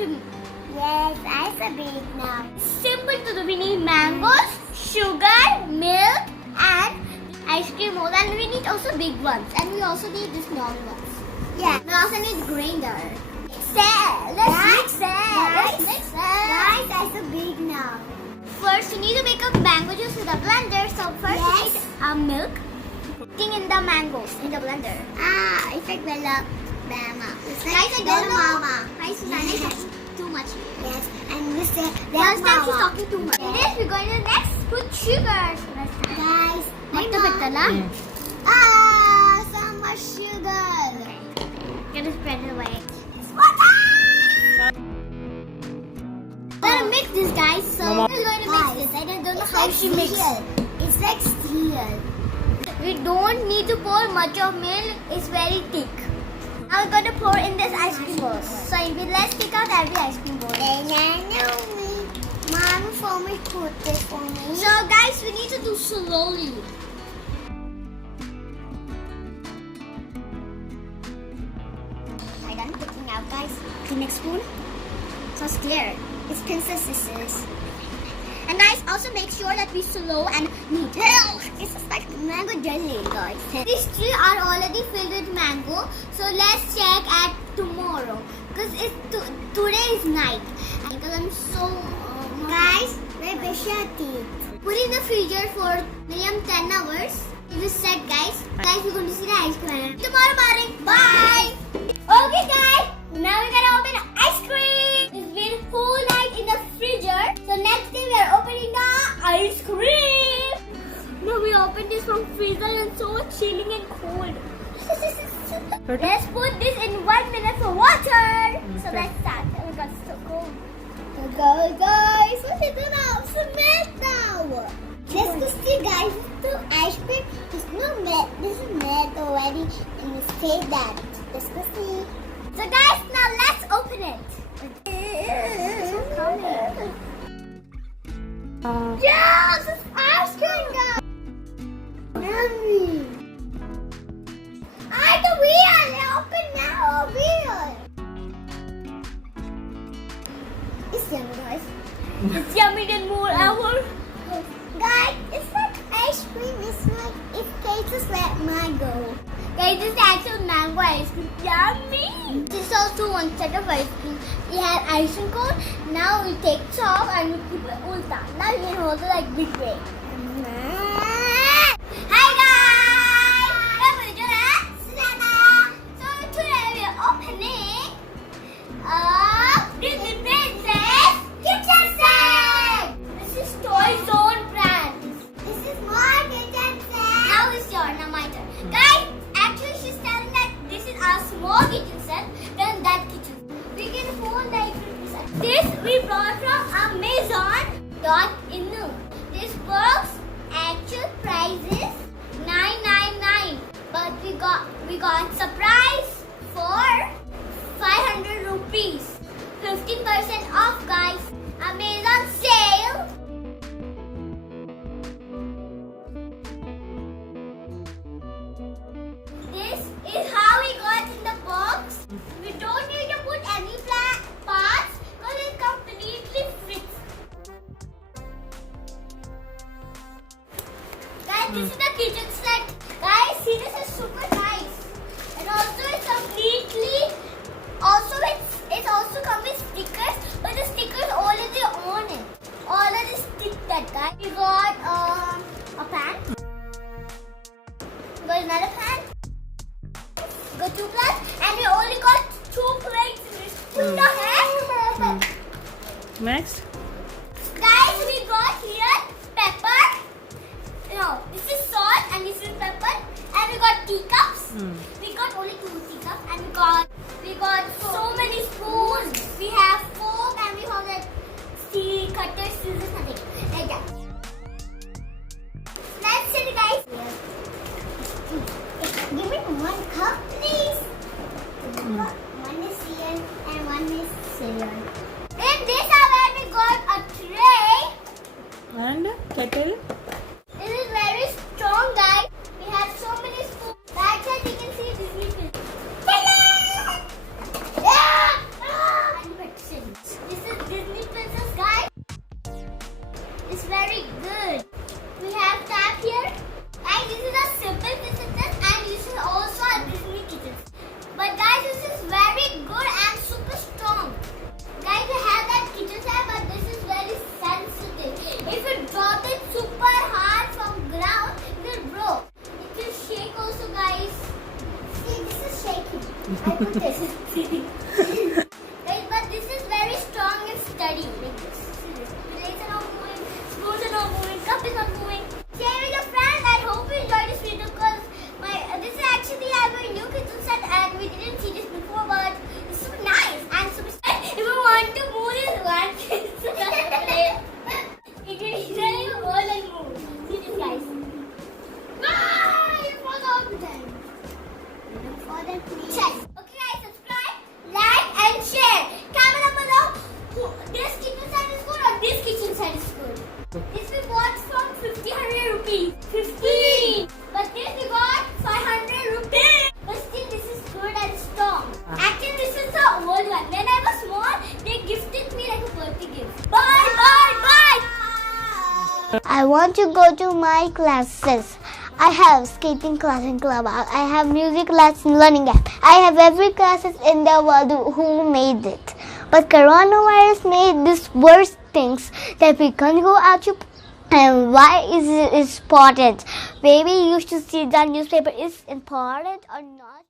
cream. Yes, ice a big now. Simple to do. We need mangoes, sugar, milk, and ice cream mold. And we need also big ones. And we also need the small ones. Yeah. We also need grinder. Let's mix it. Let's mix it. Guys, ice a big now. First, you need to make a mango juice with a blender. So first, you need milk. Putting in the mangoes in the blender. It's like Bella Mama. It's like Guys, I Bella don't know. Mama. Hi, Susanna is talking too much. Yes, and we say Last time she's Mama. talking too much. In this, we're going to next put sugar. So let's start. Guys, What the so much sugar. Gonna spread it away. Water! We're gonna mix this, guys. So we're going to mix this. I don't know It's how like she mixes. steel. It's like steel. We don't need to pour much of milk. It's very thick. Now we're going to pour in this ice cream bowl. So let's take out every ice cream bowl. And I know me. Mom for me, put this for me. So guys, we need to do slowly. I done picking out, guys. The next spoon. So it's clear. It's princess scissors. And guys, also make sure that we slow and neat. It's just like mango jelly, guys. These three are already filled with mango. So let's check at tomorrow. Because today is night. Because I'm so... Guys, we brush your teeth. Put in the freezer for minimum 10 hours. It is set, guys. Guys, we're going to see the ice cream tomorrow morning. Bye! Okay, guys. Now we're going to open ice cream. It's been whole night in the freezer. So next day we are opening the ice cream. Now we opened this from freezer and so chilling and cold. Let's put this in 1 minute for water. So let's start. Oh my god, it's so cold. Guys, what is it now? It's a melt now. Let's go see, guys. The ice cream is no melt. This is melt already, and we say that. Let's go see. So guys, now let's open it. It's coming. Yes, it's ice cream, guys. Yummy. The wheel. Open now. Wheel. It's yummy, guys. It's yummy than more hours. Guys, it's like ice cream. It's like it tastes like mango. Guys, this is actual mango ice cream. Yummy! This is also one set of ice cream. We had ice cream cone. Now we take it off and we keep it ulta. Now we can hold it like big way. Hi guys! I'm Joanna Susanna. So today we are opening Disney Princess Kitchen Set. This is Toy Zone brand. This is more kitchen set. Now it's your, now my turn. Guys, actually she's telling that this is our small kitchen set than that kitchen. We can hold like this we brought from Amazon.in. This box actual price is $9.99, but we got surprise for 500 rupees. 15% off, guys. Amazon sale. This is how we got in the box. We don't need to put any parts because it's completely fixed. Guys, this is the kitchen set. Guys, see, this is super nice. And also it's completely, it's also come with stickers, but the stickers already on it. Already stick that, guys. We got a pan. We got another pan. We got 2 plates, and we only got 2 plates in this. What the heck? Next. Guys, we got here pepper. No, this is salt and this is pepper. And we got teacups. We got only 2 teacups, and we got so many spoons. We have fork and we have that steel cutter, scissors, nothing like that. Let's sit, guys. Give me 1 cup, please. One is here and one is here. In this hour, we got a tray. And kettle. This is very strong, guys. We have so many spoons. That's why we can see Disney film. And fixing. I put this. Guys, but this is very strong and sturdy. Like this. See this. Plates are not moving. Spoons are not moving. Cup is not moving. Share with your friends. I hope you enjoyed this video because this is actually our new kitchen set and we didn't see this before, but it's super nice and super. If you want to move this one, it will easily roll and move. See this, guys. You fall all the time. Check. Okay, guys, subscribe, like, and share. Comment down below this kitchen set is good or this kitchen set is good. This we bought from 100 rupees. 50. But this we got 500 rupees. But still, this is good and strong. Actually, this is the old one. When I was small, they gifted me like a birthday gift. Bye, bye, bye. I want to go to my classes. I have skating class in club. I have music lesson learning app. I have every classes in the world who made it. But coronavirus made this worst things that we can't go out to. And why is it important? Maybe you should see the newspaper is important or not.